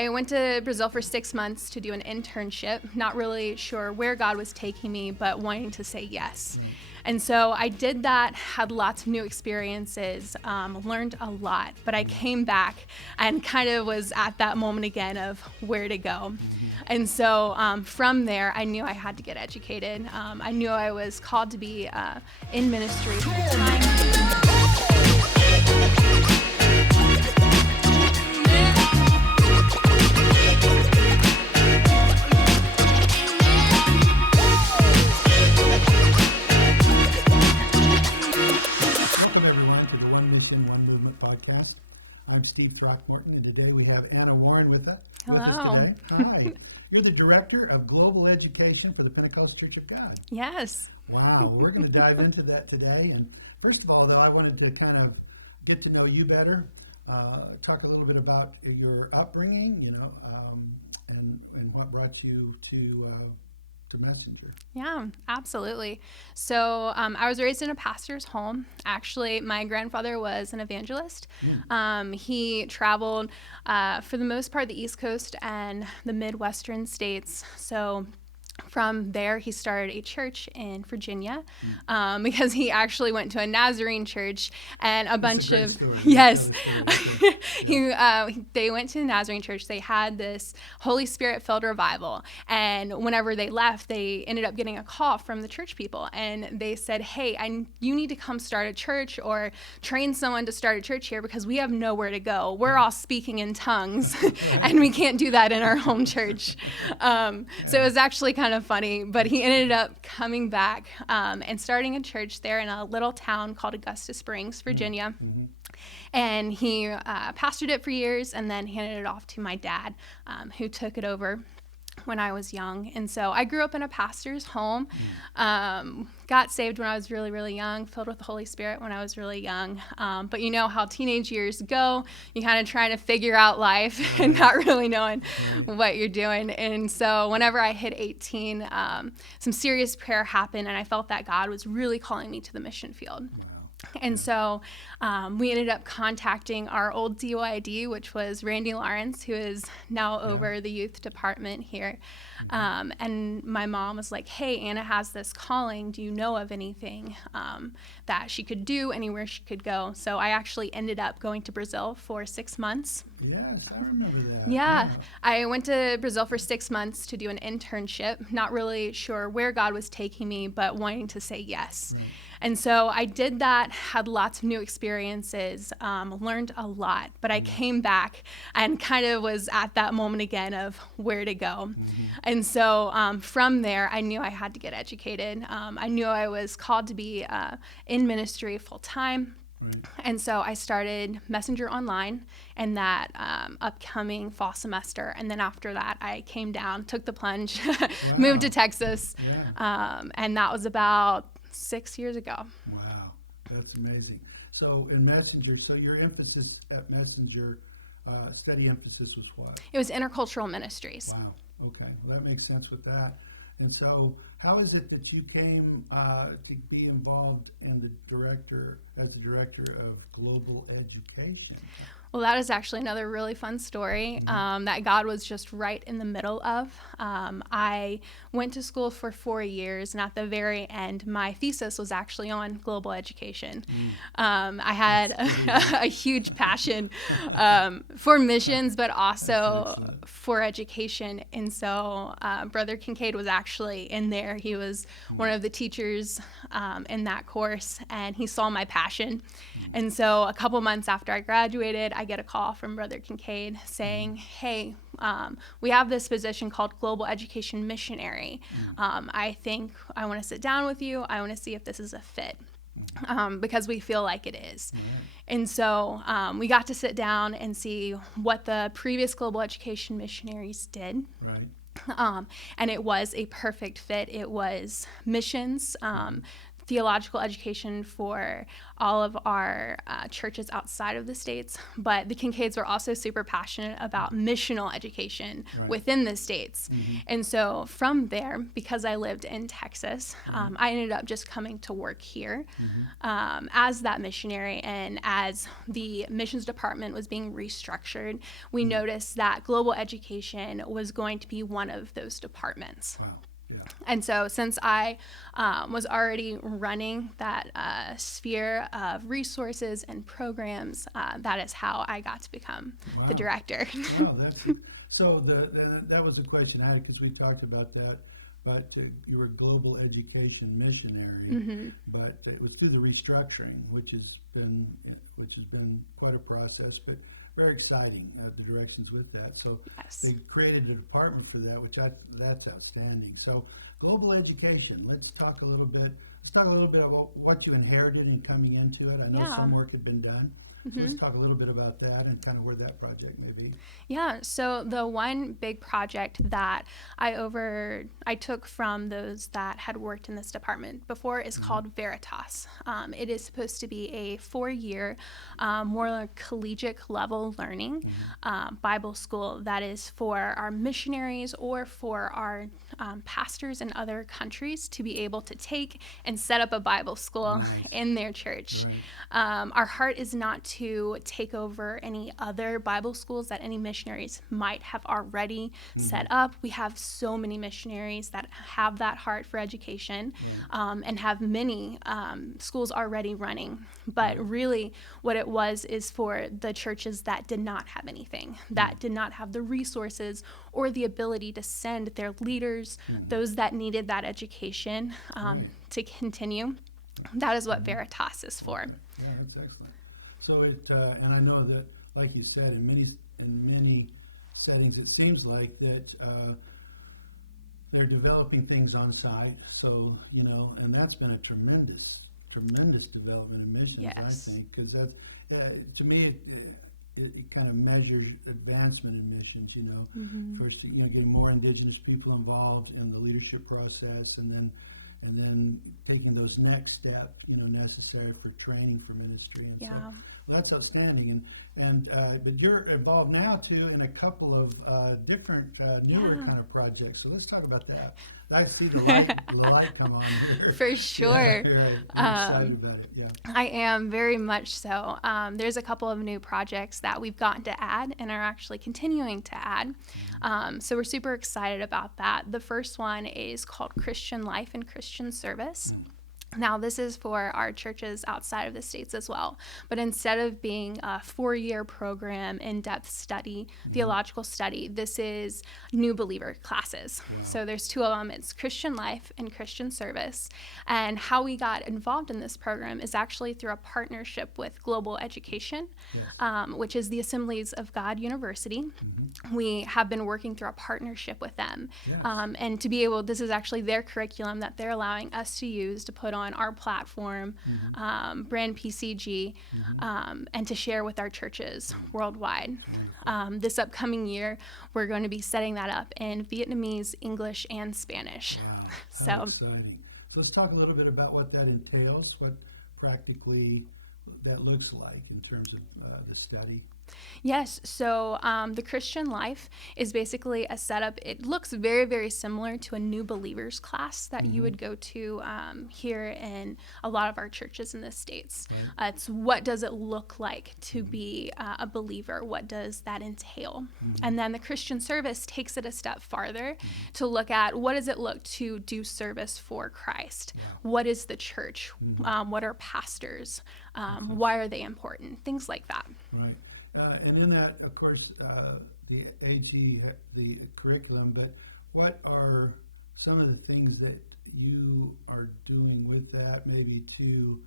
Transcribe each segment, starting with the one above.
I went to Brazil for 6 months to do an internship, not really sure where God was taking me, but wanting to say yes. And so I did that, had lots of new experiences, learned a lot, but I came back and kind of was at that moment again of where to go. And so from there, I knew I had to get educated. I knew I was called to be in ministry full time. I'm Steve Throckmorton, and today we have Anna Warren with us. Hello. With us today. Hi. You're the Director of Global Education for the Pentecostal Church of God. Yes. Wow. We're going to dive into that today. And first of all, though, I wanted to kind of get to know you better, talk a little bit about your upbringing, and what brought you to Messenger. Yeah, absolutely. So I was raised in a pastor's home. Actually, my grandfather was an evangelist. He traveled, for the most part, the East Coast and the Midwestern states. So from there, he started a church in Virginia because he actually went to a Nazarene church and a bunch of story. Yes, they went to the Nazarene church. They had this Holy Spirit filled revival, and whenever they left, they ended up getting a call from the church people, and they said, "Hey, you need to come start a church or train someone to start a church here because we have nowhere to go. We're all speaking in tongues, and we can't do that in our home church." So it was actually kind of funny, but he ended up coming back and starting a church there in a little town called Augusta Springs, Virginia. And he pastored it for years and then handed it off to my dad, who took it over when I was young. And so I grew up in a pastor's home, got saved when I was really, really young, filled with the Holy Spirit when I was really young. But you know how teenage years go, you kind of trying to figure out life and not really knowing what you're doing. And so whenever I hit 18, some serious prayer happened, and I felt that God was really calling me to the mission field. And so we ended up contacting our old DOID, which was Randy Lawrence, who is now over the youth department here. And my mom was like, "Hey, Anna has this calling. Do you know of anything that she could do, anywhere she could go?" So I actually ended up going to Brazil for 6 months. Yes, I remember that. Yeah, I went to Brazil for 6 months to do an internship, not really sure where God was taking me, but wanting to say yes. And so I did that, had lots of new experiences, learned a lot, but I came back and kind of was at that moment again of where to go. And so from there, I knew I had to get educated. I knew I was called to be in ministry full time. And so I started Messenger Online in that upcoming fall semester. And then after that, I came down, took the plunge, moved to Texas. And that was about 6 years ago. Wow, that's amazing. So in Messenger, so your emphasis at Messenger, study emphasis was what? It was intercultural ministries. Wow, okay. Well, that makes sense with that. And so how is it that you came to be involved in as the director of global education? Well, that is actually another really fun story that God was just right in the middle of. I went to school for 4 years, and at the very end, my thesis was actually on global education. I had a huge passion for missions, but also for education. And so Brother Kincaid was actually in there. He was one of the teachers in that course, and he saw my passion. And so a couple months after I graduated, I get a call from Brother Kincaid saying, "Hey, we have this position called Global Education Missionary. I think I want to sit down with you. I want to see if this is a fit." Because we feel like it is. And so we got to sit down and see what the previous global education missionaries did. And it was a perfect fit. It was missions theological education for all of our churches outside of the States, but the Kincaids were also super passionate about missional education within the States. And so from there, because I lived in Texas, I ended up just coming to work here as that missionary. And as the missions department was being restructured, we noticed that global education was going to be one of those departments. Wow. Yeah. And so since I was already running that sphere of resources and programs, that is how I got to become the director. Wow, so that was a question I had, because we talked about that. But you were global education missionary, but it was through the restructuring, which has been quite a process, but very exciting, the directions with that. So they created a department for that, that's outstanding. So global education, let's talk a little bit about what you inherited in coming into it. I know some work had been done. So let's talk a little bit about that and kind of where that project may be. Yeah, so the one big project that I took from those that had worked in this department before is called Veritas. It is supposed to be a 4-year, more like collegiate level learning Bible school that is for our missionaries or for our pastors in other countries to be able to take and set up a Bible school in their church. Our heart is not to take over any other Bible schools that any missionaries might have already set up. We have so many missionaries that have that heart for education and have many schools already running. But really what it was is for the churches that did not have anything, that did not have the resources or the ability to send their leaders, those that needed that education to continue. That is what Veritas is for. Yeah, that's excellent. So and I know that, like you said, in many settings, it seems like that they're developing things on site. So and that's been a tremendous development in missions. Yes. I think, because that's to me it kind of measures advancement in missions. First, getting more indigenous people involved in the leadership process, and then taking those next steps, necessary for training for ministry. And so that's outstanding. But you're involved now too in a couple of different newer kind of projects. So let's talk about that. I see the light come on here. For sure. Yeah, I'm excited about it. Yeah. I am very much so. There's a couple of new projects that we've gotten to add and are actually continuing to add. So we're super excited about that. The first one is called Christian Life and Christian Service. Now, this is for our churches outside of the States as well. But instead of being a 4-year program, in-depth study, theological study, this is new believer classes. So there's 2 of them. It's Christian Life and Christian Service. And how we got involved in this program is actually through a partnership with Global Education, which is the Assemblies of God University. We have been working through a partnership with them. And to be able, this is actually their curriculum that they're allowing us to use to put on our platform, brand PCG, and to share with our churches worldwide. This upcoming year, we're going to be setting that up in Vietnamese, English, and Spanish. Wow, So exciting. Let's talk a little bit about what that entails, what practically that looks like in terms of the study. Yes, so the Christian Life is basically a setup. It looks very, very similar to a new believers class that you would go to here in a lot of our churches in the States. It's what does it look like to be a believer? What does that entail? And then the Christian Service takes it a step farther to look at what does it look to do service for Christ? What is the church? What are pastors? Why are they important? Things like that. Right. And in that, of course, the AG, the curriculum, but what are some of the things that you are doing with that, maybe to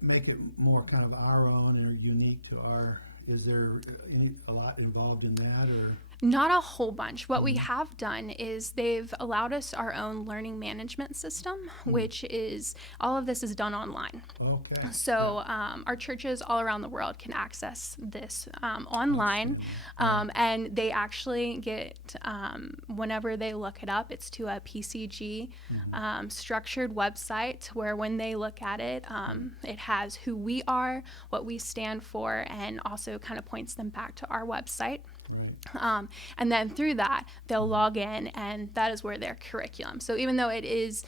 make it more kind of our own or unique to our, is there a lot lot involved in that, or? Not a whole bunch. What we have done is they've allowed us our own learning management system, which is all of this is done online. Okay. So our churches all around the world can access this online, and they actually get, whenever they look it up, it's to a PCG structured website where when they look at it, it has who we are, what we stand for, and also kind of points them back to our website. Right. And then through that, they'll log in, and that is where their curriculum. So even though it is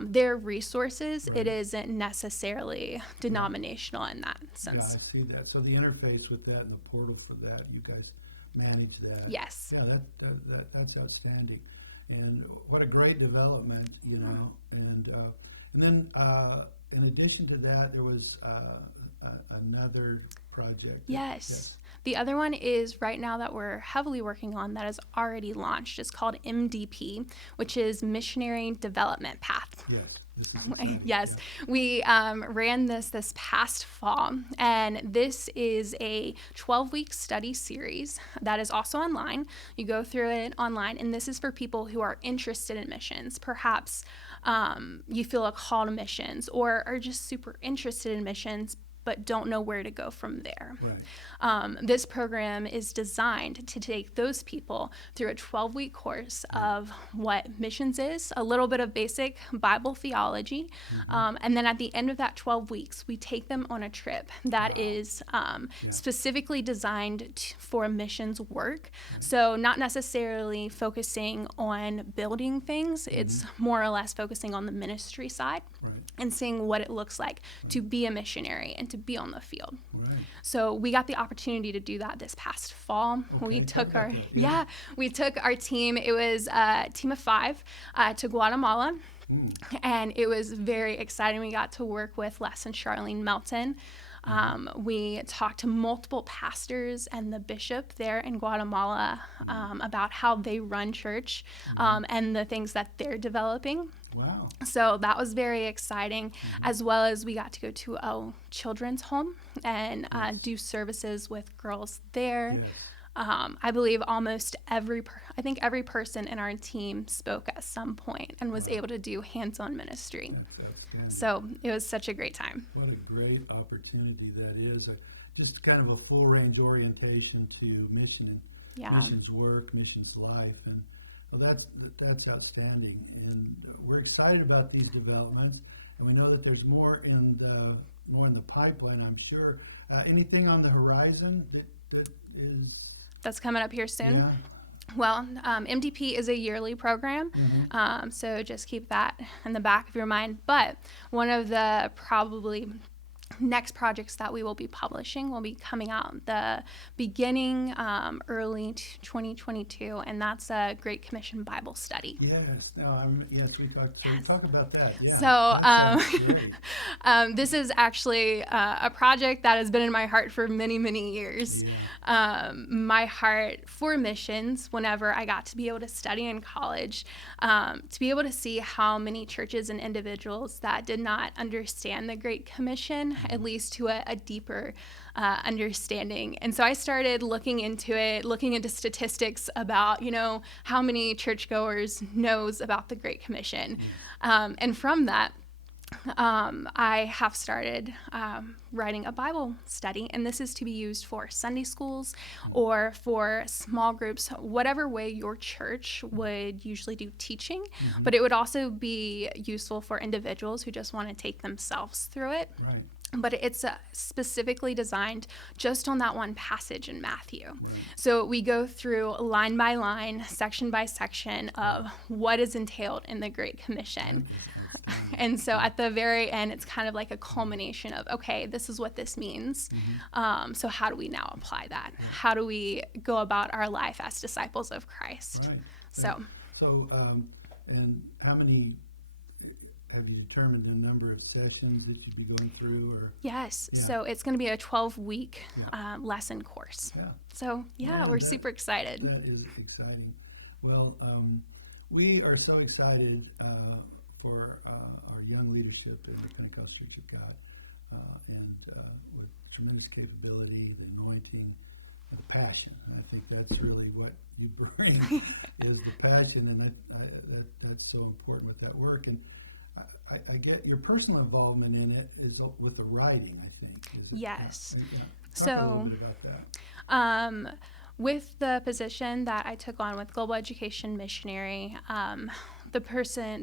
their resources, it isn't necessarily denominational in that Yeah, sense. I see that. So the interface with that and the portal for that, you guys manage that. Yes. Yeah, that's outstanding, and what a great development, you know. And then in addition to that, there was another project. Yes. The other one is right now that we're heavily working on that is already launched. It's called MDP, which is Missionary Development Path. Yes. This is exciting. Yes, we ran this past fall, and this is a 12-week study series that is also online. You go through it online, and this is for people who are interested in missions. Perhaps you feel a call to missions or are just super interested in missions but don't know where to go from there. Right. This program is designed to take those people through a 12-week course of what missions is, a little bit of basic Bible theology, and then at the end of that 12 weeks, we take them on a trip that is specifically designed for missions work. So not necessarily focusing on building things, it's more or less focusing on the ministry side. Right. And seeing what it looks like to be a missionary and to be on the field. Right. So we got the opportunity to do that this past fall. Okay, We took talk our about that. we took our team. It was a team of 5 to Guatemala, and it was very exciting. We got to work with Les and Charlene Melton. We talked to multiple pastors and the bishop there in Guatemala about how they run church and the things that they're developing. Wow. So that was very exciting, as well as we got to go to a children's home and do services with girls there. Yes. I believe almost every person in our team spoke at some point and was able to do hands-on ministry. That's outstanding. So it was such a great time. What a great opportunity that is. Just kind of a full range orientation to missions work, missions life, and that's outstanding. And we're excited about these developments, and we know that there's more in the pipeline, I'm sure. Anything on the horizon That's coming up here soon. Yeah. Well, MDP is a yearly program, so just keep that in the back of your mind. But one of the probably next projects that we will be publishing will be coming out the beginning early 2022, and that's a Great Commission Bible study. Yes. We talk about that. Yeah. So this is actually a project that has been in my heart for many, many years. Yeah. My heart for missions, whenever I got to be able to study in college, to be able to see how many churches and individuals that did not understand the Great Commission, at least to a deeper understanding. And so I started looking into statistics about, how many churchgoers knows about the Great Commission. And from that, I have started writing a Bible study, and this is to be used for Sunday schools or for small groups, whatever way your church would usually do teaching, but it would also be useful for individuals who just want to take themselves through it. Right. But it's specifically designed just on that one passage in Matthew. Right. So we go through line by line, section by section of what is entailed in the Great Commission. And so at the very end, it's kind of like a culmination of, okay, this is what this means. So how do we now apply that? How do we go about our life as disciples of Christ? Right. So, and how many have you determined the number of sessions that you'd be going through? Or yes. Yeah. So it's going to be a 12-week lesson course. Yeah. So, we're super excited. That is exciting. Well, we are so excited for our young leadership in the Pentecostal Church of God, and with tremendous capability, the anointing, passion. And I think that's really what you bring is the passion, and that's so important with that work. And I get your personal involvement in it is with the writing, I think. Yes. Talk a little bit about that. With the position that I took on with Global Education Missionary, the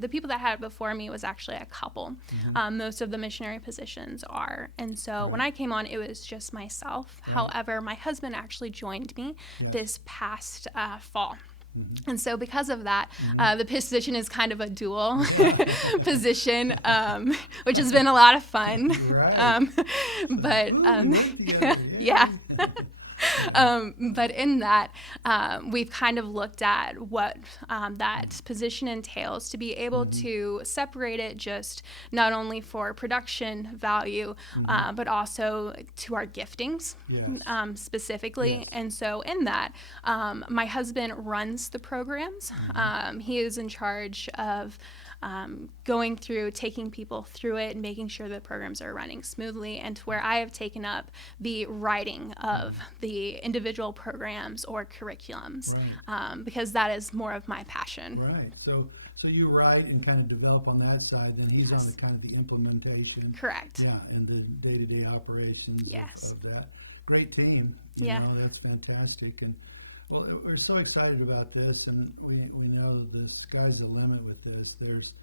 people that had it before me was actually a couple. Most of the missionary positions are. And so when I came on, it was just myself. However, my husband actually joined me this past fall. And so because of that, the position is kind of a dual position, which has been a lot of fun. But yeah. But in that, we've kind of looked at what that position entails to be able to separate it just not only for production value, but also to our giftings specifically. And so in that, my husband runs the programs. He is in charge of going through, taking people through it, and making sure the programs are running smoothly, and to where I have taken up the writing of the individual programs or curriculums, because that is more of my passion. Right. So you write and kind of develop on that side, then he's on kind of the implementation. Correct. Yeah, and the day-to-day operations of that. Great team. You know, that's fantastic. And well, we're so excited about this, and we know the sky's the limit with this. There's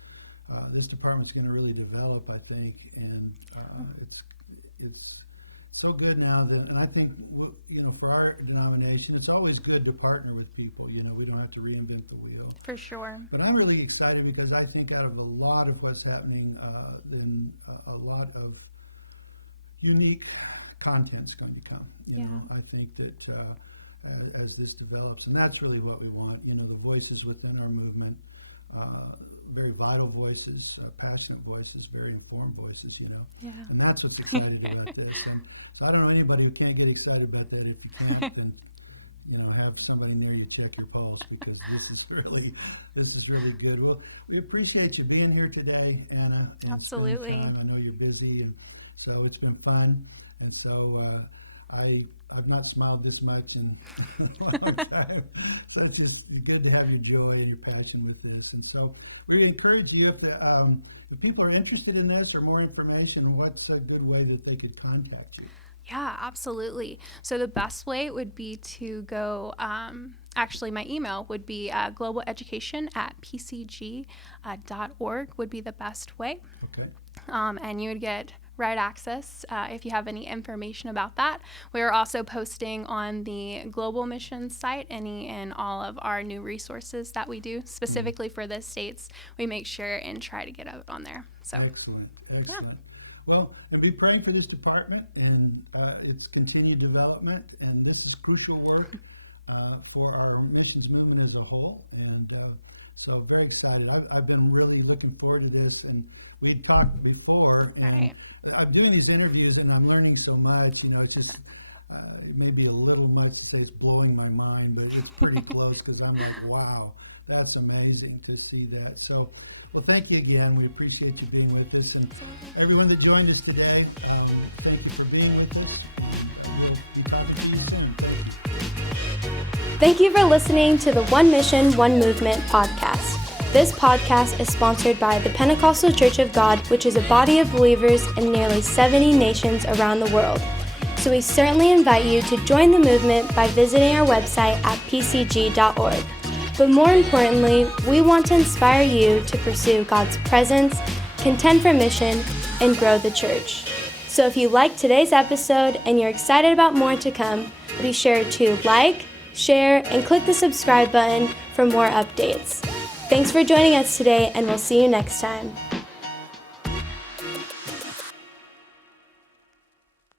this department's going to really develop, I think, and it's so good now that, and I think for our denomination, it's always good to partner with people. You know, we don't have to reinvent the wheel. For sure. But I'm really excited because I think out of a lot of what's happening, then a lot of unique content's going to come. You know, I think that. As this develops, and that's really what we want. You know, the voices within our movement, very vital voices, passionate voices, very informed voices. You know, and that's what's excited about this. And so I don't know anybody who can't get excited about that. If you can't, then have somebody near you check your pulse, because this is really good. Well, we appreciate you being here today, Anna. Absolutely. I know you're busy, and so it's been fun, and so. I've not smiled this much in a long time. So it's just good to have your joy and your passion with this. And so we encourage you, if people are interested in this or more information, what's a good way that they could contact you? Yeah, absolutely. So the best way would be to go, actually my email would be globaleducation@pcg.org would be the best way. Okay. And you would get right access if you have any information about that. We're also posting on the Global Missions site any and all of our new resources that we do specifically for the States. We make sure and try to get out on there. So excellent. Yeah. Well, and be praying for this department and its continued development, and this is crucial work for our missions movement as a whole, and so very excited. I've been really looking forward to this, and we talked before, and I'm doing these interviews and I'm learning so much. You know, it's just maybe a little much to say it's blowing my mind, but it's pretty close, because I'm like, wow, that's amazing to see that. So, well, thank you again. We appreciate you being with us, and everyone that joined us today. Thank you for being with us. We'll talk to you soon. Thank you for listening to the One Mission, One Movement podcast. This podcast is sponsored by the Pentecostal Church of God, which is a body of believers in nearly 70 nations around the world. So we certainly invite you to join the movement by visiting our website at pcg.org. But more importantly, we want to inspire you to pursue God's presence, contend for mission, and grow the church. So if you liked today's episode and you're excited about more to come, be sure to like, share, and click the subscribe button for more updates. Thanks for joining us today, and we'll see you next time.